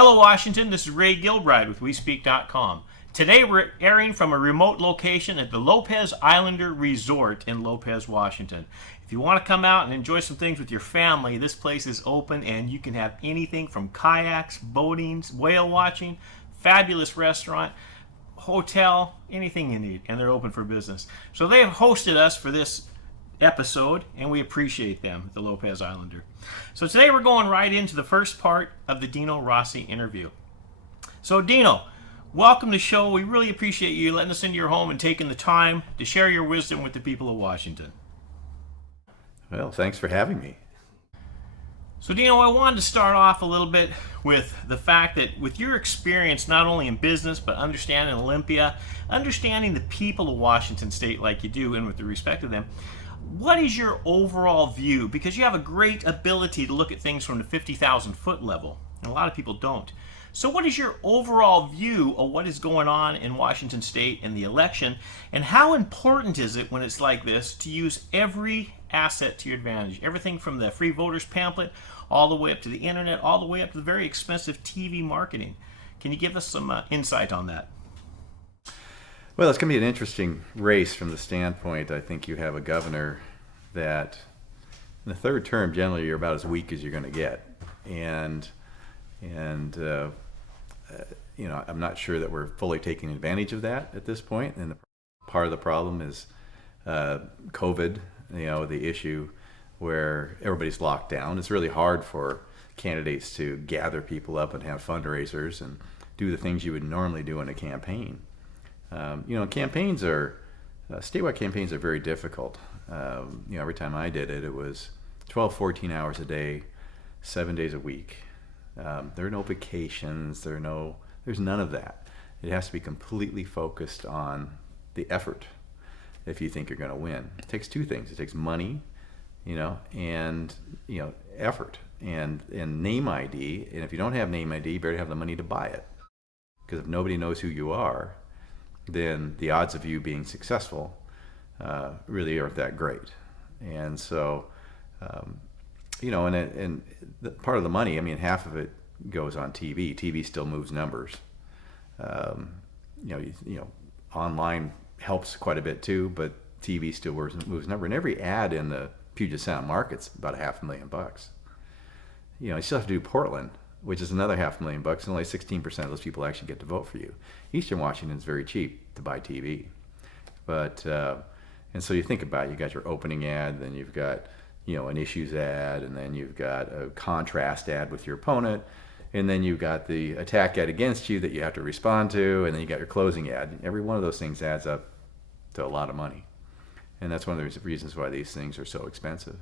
Hello, Washington. This is Ray Gilbride with WeSpeak.com. Today we're airing from a remote location at the Lopez Islander Resort in Lopez, Washington. If you want to come out and enjoy some things with your family, this place is open and you can have anything from kayaks, boating, whale watching, fabulous restaurant, hotel, anything you need, and they're open for business. So they have hosted us for this episode, and we appreciate them, the Lopez Islander. So today we're going right into the first part of the Dino Rossi interview. So Dino, welcome to the show. We really appreciate you letting us into your home and taking the time to share your wisdom with the people of Washington. Well, thanks for having me. So Dino, I wanted to start off a little bit with the fact that with your experience not only in business but understanding Olympia, understanding the people of Washington State like you do and with the respect of them, what is your overall view? Because you have a great ability to look at things from the 50,000 foot level, and a lot of people don't. So what is your overall view of what is going on in Washington State and the election, and how important is it when it's like this to use every asset to your advantage? Everything from the free voters pamphlet all the way up to the internet, all the way up to the very expensive TV marketing. Can you give us some insight on that? Well, it's going to be an interesting race from the standpoint. I think you have a governor that in the third term, generally, you're about as weak as you're going to get. And I'm not sure that we're fully taking advantage of that at this point. And part of the problem is COVID, the issue where everybody's locked down. It's really hard for candidates to gather people up and have fundraisers and do the things you would normally do in a campaign. Campaigns statewide campaigns are very difficult. Every time I did it, it was 12, 14 hours a day, 7 days a week. There are no vacations. There's none of that. It has to be completely focused on the effort if you think you're going to win. It takes two things. It takes money, and effort and name ID. And if you don't have name ID, you better have the money to buy it. Because if nobody knows who you are, then the odds of you being successful really aren't that great. And so, and the part of the money, half of it goes on TV. TV still moves numbers. Online helps quite a bit too, but TV still moves numbers. And every ad in the Puget Sound market's about $500,000. You still have to do Portland, which is another $500,000, and only 16% of those people actually get to vote for you. Eastern Washington is very cheap to buy TV, but and so you think about it, you got your opening ad, then you've got an issues ad, and then you've got a contrast ad with your opponent, and then you've got the attack ad against you that you have to respond to, and then you got your closing ad. Every one of those things adds up to a lot of money, and that's one of the reasons why these things are so expensive.